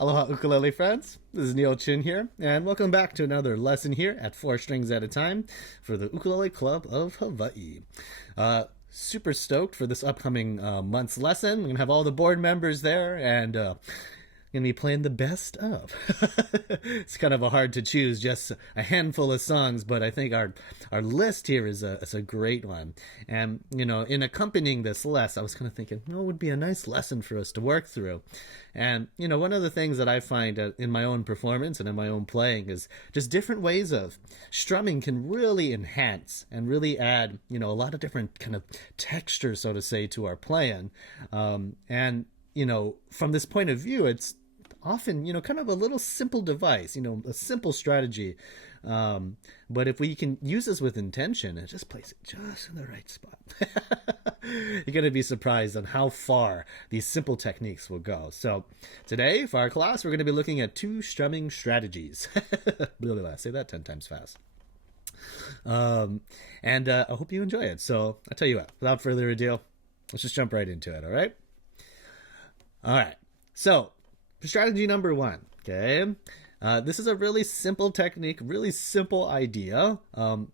Aloha ukulele friends, this is Neal Chin here, and welcome back to another lesson here at 4 strings at a time for the Ukulele Club of Hawaii. Super stoked for this upcoming month's lesson. We're going to have all the board members there, and going to be playing the best of. It's kind of a hard to choose just a handful of songs, but I think our list here is a great one. And, you know, in accompanying this lesson, I was kind of thinking, it would be a nice lesson for us to work through. And, you know, one of the things that I find in my own performance and in my own playing is just different ways of strumming can really enhance and really add, you know, a lot of different kind of texture, so to say, to our playing. And you know, from this point of view, it's often, you know, kind of a little simple device, you know, a simple strategy. But if we can use this with intention, it just places it just in the right spot. You're going to be surprised on how far these simple techniques will go. So today, for our class, we're going to be looking at 2 strumming strategies. Say that 10 times fast. And I hope you enjoy it. So I'll tell you what, without further ado, let's just jump right into it, all right? All right, so strategy number 1, okay? This is a really simple technique, really simple idea,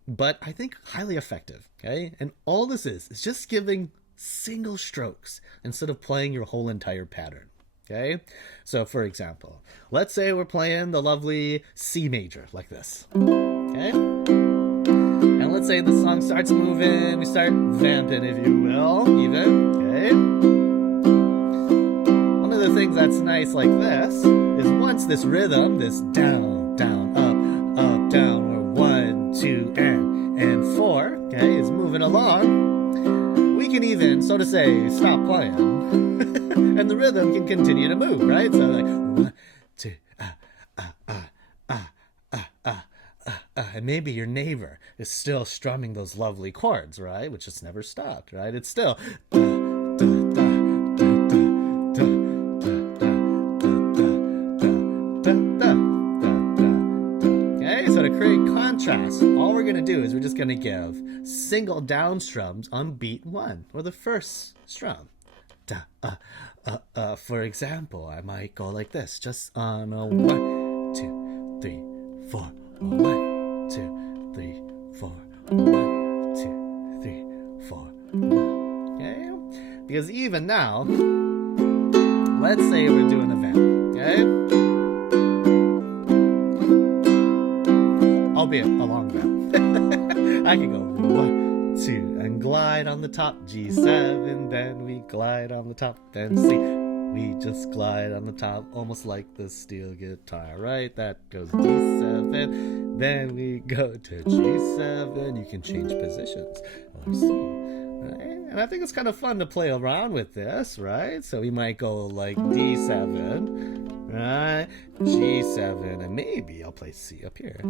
but I think highly effective, okay? And all this is just giving single strokes instead of playing your whole entire pattern, okay? So for example, let's say we're playing the lovely C major like this, okay? And let's say the song starts moving, we start vamping, if you will, even, okay? The things that's nice like this is once this rhythm, this down, down, up, down, or 1, 2, and 4, okay, is moving along, we can even, so to say, stop playing, and the rhythm can continue to move, right? So like 1, 2, and maybe your neighbor is still strumming those lovely chords, right? Which just never stopped, right? It's still contrast. All we're going to do is we're just going to give single down strums on beat 1, or the first strum. For example, I might go like this, just on a 1, 2, 3, 4, 1, 2, 3, 4, 1, 2, 3, 4, 1. Okay? Because even now, let's say we're doing a vamp, okay? Albeit a long vamp. I can go 1, 2, and glide on the top, G7, then we glide on the top, then C. We just glide on the top, almost like the steel guitar, right? That goes D7, then we go to G7. You can change positions, or C, right? And I think it's kind of fun to play around with this, right? So we might go like D7, right? G7, and maybe I'll play C up here.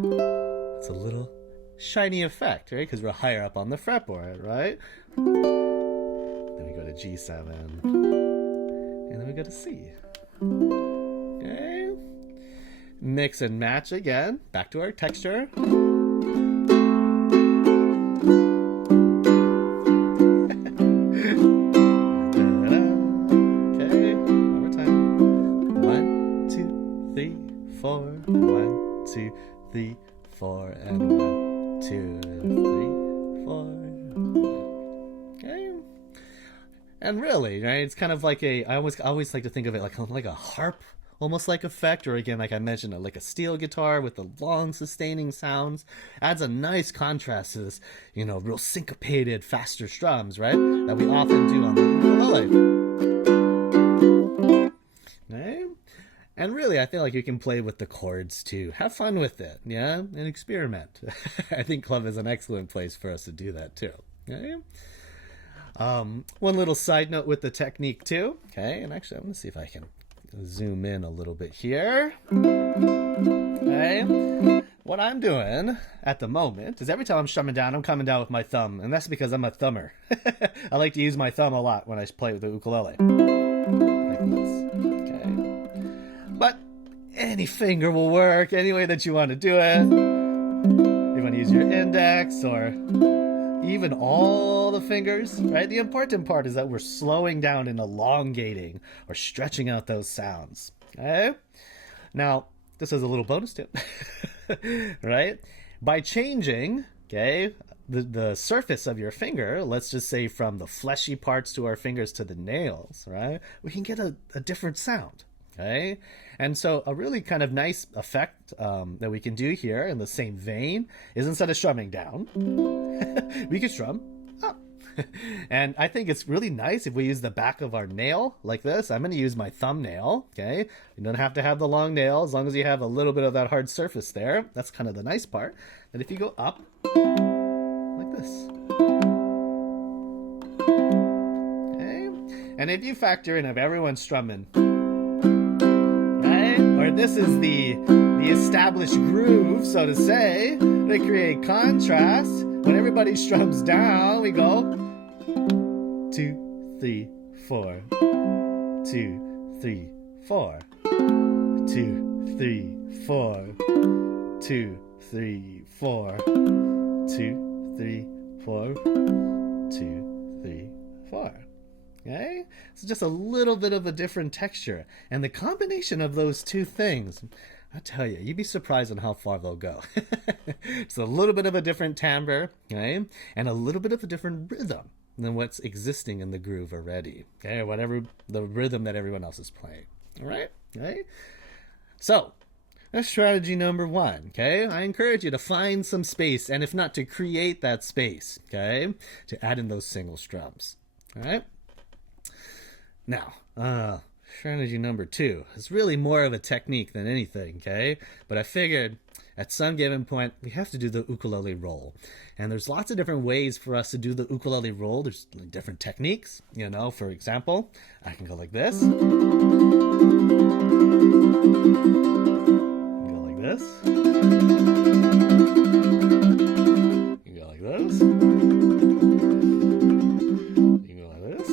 It's a little shiny effect, right? Because we're higher up on the fretboard, right? Then we go to G7, and then we go to C. Okay. Mix and match again. Back to our texture. Okay, one more time. 1, 2, 3, 4. 1, 2, 3, 4, and 1, 2, 3, 4. Okay. And really, right? It's kind of like I always like to think of it like a harp, almost like effect, or again, like I mentioned, like a steel guitar with the long sustaining sounds. Adds a nice contrast to this, you know, real syncopated, faster strums, right? That we often do on the ukulele. Okay. And really, I feel like you can play with the chords too. Have fun with it, yeah? And experiment. I think club is an excellent place for us to do that too. Okay? One little side note with the technique too. Okay, and actually I'm going to see if I can zoom in a little bit here. Okay? What I'm doing at the moment is every time I'm strumming down, I'm coming down with my thumb. And that's because I'm a thumber. I like to use my thumb a lot when I play with the ukulele. Like this. But any finger will work, any way that you want to do it. You want to use your index or even all the fingers, right? The important part is that we're slowing down and elongating or stretching out those sounds, okay? Now, this is a little bonus tip, right? By changing, okay, the surface of your finger, let's just say from the fleshy parts to our fingers to the nails, right? We can get a different sound, okay? And so a really kind of nice effect that we can do here in the same vein is instead of strumming down, we can strum up. And I think it's really nice if we use the back of our nail like this. I'm going to use my thumbnail, okay? You don't have to have the long nail as long as you have a little bit of that hard surface there. That's kind of the nice part. And if you go up like this, okay? And if you factor in if everyone's strumming, right? Or this is the established groove, so to say, to create contrast. When everybody strums down, we go 2, 3, 4, 2, 3, 4, 2, 3, 4, 2, 3, 4, 2, 3, 4, 2, 3, 4. Okay? So just a little bit of a different texture. And the combination of those two things, I tell you, you'd be surprised on how far they'll go. It's a little bit of a different timbre, okay? And a little bit of a different rhythm than what's existing in the groove already, okay? Whatever the rhythm that everyone else is playing, all right? Okay? So, that's strategy number 1, okay? I encourage you to find some space, and if not, to create that space, okay? To add in those single strums, all right? Now, strategy number 2 is really more of a technique than anything, okay? But I figured at some given point, we have to do the ukulele roll. And there's lots of different ways for us to do the ukulele roll. There's different techniques, you know. For example, I can go like this. Go like this. You can go like this. You can go like this.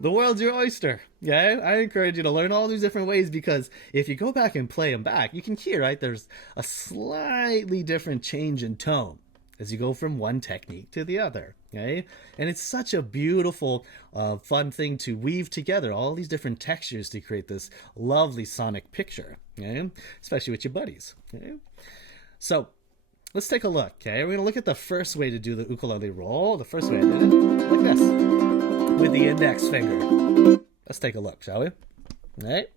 The world's your oyster. Yeah, I encourage you to learn all these different ways, because if you go back and play them back, you can hear, right, there's a slightly different change in tone as you go from one technique to the other, okay? And it's such a beautiful, fun thing to weave together all these different textures to create this lovely sonic picture, okay? Especially with your buddies, okay? So let's take a look, okay? We're going to look at the first way to do the ukulele roll. The first way I did it, like this, with the index finger. Let's take a look, shall we? All right.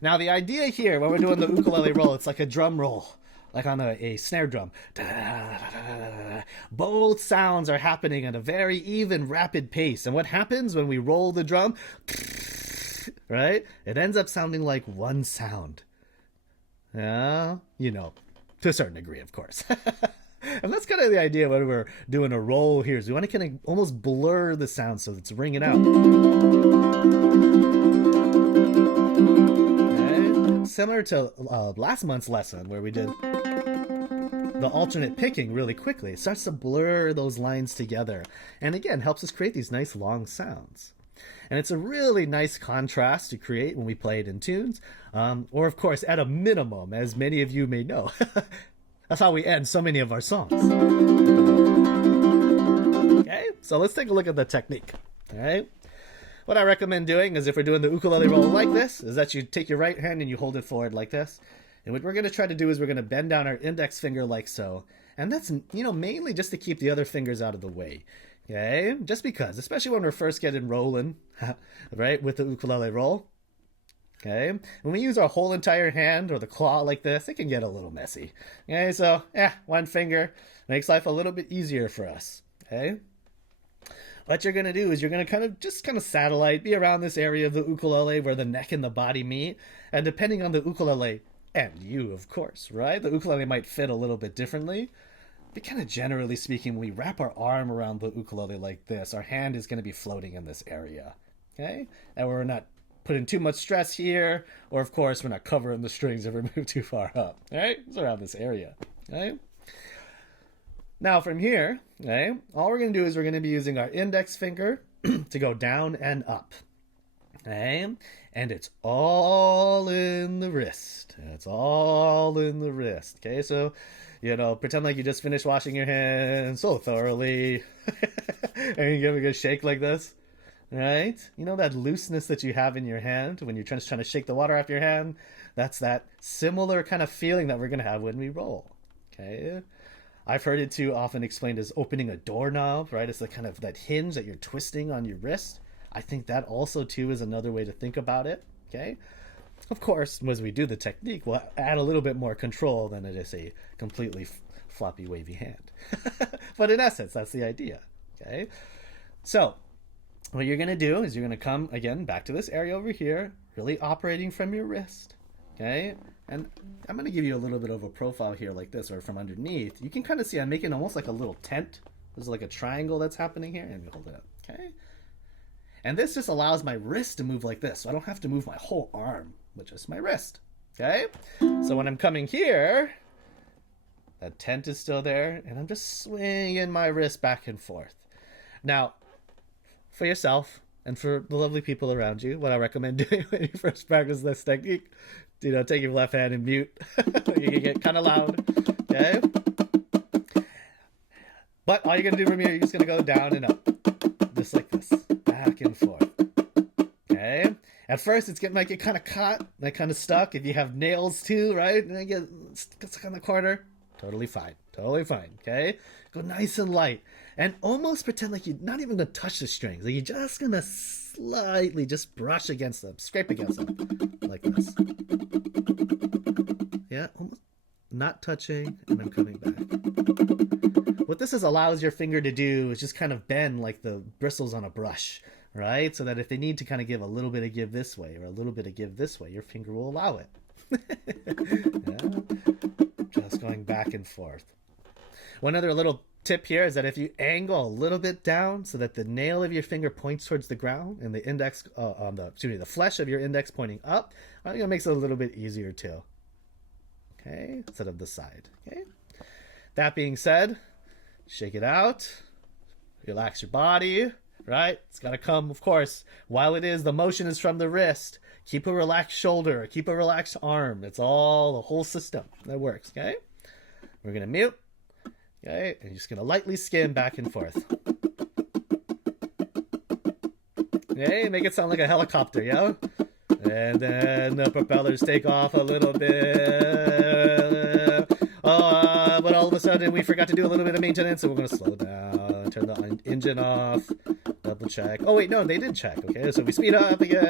Now, the idea here, when we're doing the ukulele roll, it's like a drum roll, like on a snare drum. Both sounds are happening at a very even, rapid pace. And what happens when we roll the drum, right? It ends up sounding like one sound. Yeah, you know, to a certain degree, of course. And that's kind of the idea when we're doing a roll here, is we want to kind of almost blur the sound so it's ringing out. Okay. Similar to last month's lesson where we did the alternate picking really quickly. It starts to blur those lines together. And again, helps us create these nice long sounds. And it's a really nice contrast to create when we play it in tunes. Or of course, at a minimum, as many of you may know. That's how we end so many of our songs. Okay, so let's take a look at the technique. All right, what I recommend doing is, if we're doing the ukulele roll like this, is that you take your right hand and you hold it forward like this. And what we're going to try to do is we're going to bend down our index finger like so. And that's, you know, mainly just to keep the other fingers out of the way. Okay, just because, especially when we're first getting rolling, right, with the ukulele roll. Okay, when we use our whole entire hand or the claw like this, it can get a little messy. Okay, so one finger makes life a little bit easier for us. Okay, what you're gonna do is you're gonna kind of satellite, be around this area of the ukulele where the neck and the body meet, and depending on the ukulele and you, of course, right, the ukulele might fit a little bit differently. But kind of generally speaking, when we wrap our arm around the ukulele like this, our hand is going to be floating in this area. Okay, and we're not putting too much stress here, or of course we're not covering the strings if we move too far up. All right, it's around this area. Okay, now from here, okay, all we're going to do is we're going to be using our index finger to go down and up. Okay, and it's all in the wrist. It's all in the wrist. Okay, so, you know, pretend like you just finished washing your hands so thoroughly and you give it a good shake like this. right? You know that looseness that you have in your hand when you're just trying to shake the water off your hand? That's that similar kind of feeling that we're going to have when we roll. Okay? I've heard it too often explained as opening a doorknob, right? It's the kind of that hinge that you're twisting on your wrist. I think that also too is another way to think about it. Okay? Of course, as we do the technique, we'll add a little bit more control than it is a completely floppy, wavy hand. But in essence, that's the idea. Okay? So, what you're going to do is you're going to come, again, back to this area over here, really operating from your wrist. Okay? And I'm going to give you a little bit of a profile here like this, or from underneath. You can kind of see I'm making almost like a little tent. There's like a triangle that's happening here. And we hold it up. Okay? And this just allows my wrist to move like this. So I don't have to move my whole arm with just my wrist. Okay? So when I'm coming here, that tent is still there. And I'm just swinging my wrist back and forth. Now, for yourself and for the lovely people around you, what I recommend doing when you first practice this technique, take your left hand and mute. You can get kind of loud. Okay? But all you're going to do from here, you're just going to go down and up. Just like this. Back and forth. Okay? At first, might get kind of caught, like kind of stuck. If you have nails too, right? And it gets stuck on the corner. Totally fine. Totally fine. Okay? Go nice and light. And almost pretend like you're not even going to touch the strings. Like you're just going to slightly just brush against them. Scrape against them. Like this. Yeah? Almost not touching and then coming back. What this allows your finger to do is just kind of bend like the bristles on a brush, right? So that if they need to kind of give a little bit of give this way or a little bit of give this way, your finger will allow it. Yeah? Just going back and forth. One other little tip here is that if you angle a little bit down so that the nail of your finger points towards the ground and the index, the flesh of your index pointing up, I think it makes it a little bit easier too. Okay, instead of the side. Okay. That being said, shake it out, relax your body, right? It's got to come, of course, while the motion is from the wrist. Keep a relaxed shoulder, keep a relaxed arm. It's all the whole system that works, okay? We're going to mute, okay? And you're just going to lightly skim back and forth. Okay, make it sound like a helicopter, yeah? And then the propellers take off a little bit. But all of a sudden we forgot to do a little bit of maintenance, so we're going to slow down, turn the engine off, double check. Oh wait, no, they did check. Okay, so we speed up again.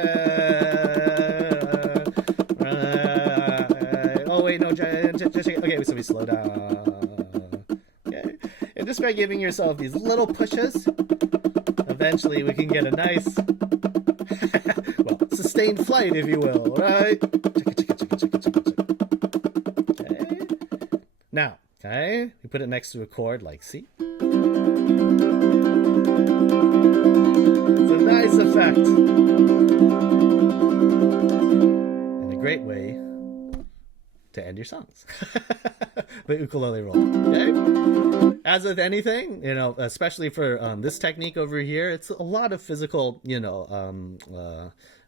Oh wait, no, just okay, so we slow down. Okay, and just by giving yourself these little pushes, eventually we can get a nice, sustained flight, if you will, right? Okay. Now, okay, we put it next to a chord like C. It's a nice effect. And a great way to end your songs. The ukulele roll. Okay? As with anything, especially for this technique over here, it's a lot of physical,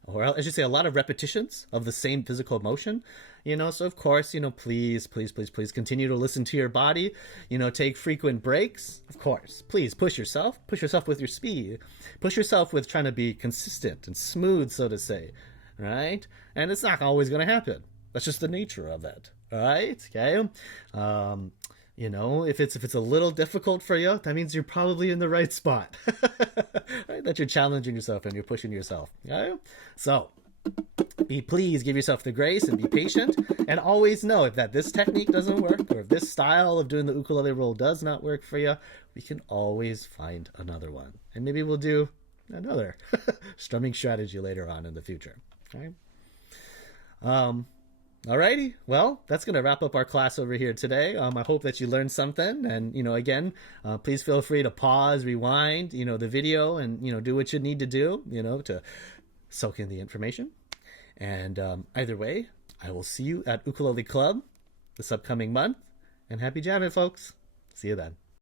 or I should say a lot of repetitions of the same physical motion, so of course, please continue to listen to your body, take frequent breaks, of course, please push yourself with your speed, push yourself with trying to be consistent and smooth, so to say, right? And it's not always going to happen. That's just the nature of it, right? Okay. If it's a little difficult for you, that means you're probably in the right spot. Right? That you're challenging yourself and you're pushing yourself. Okay? So, please give yourself the grace and be patient, and always know if this technique doesn't work, or if this style of doing the ukulele roll does not work for you, we can always find another one. And maybe we'll do another strumming strategy later on in the future. Okay? Alrighty, well, that's going to wrap up our class over here today. I hope that you learned something, and, again, please feel free to pause, rewind, the video, and, do what you need to do, to soak in the information. And either way, I will see you at Ukulele Club this upcoming month, and happy jamming, folks. See you then.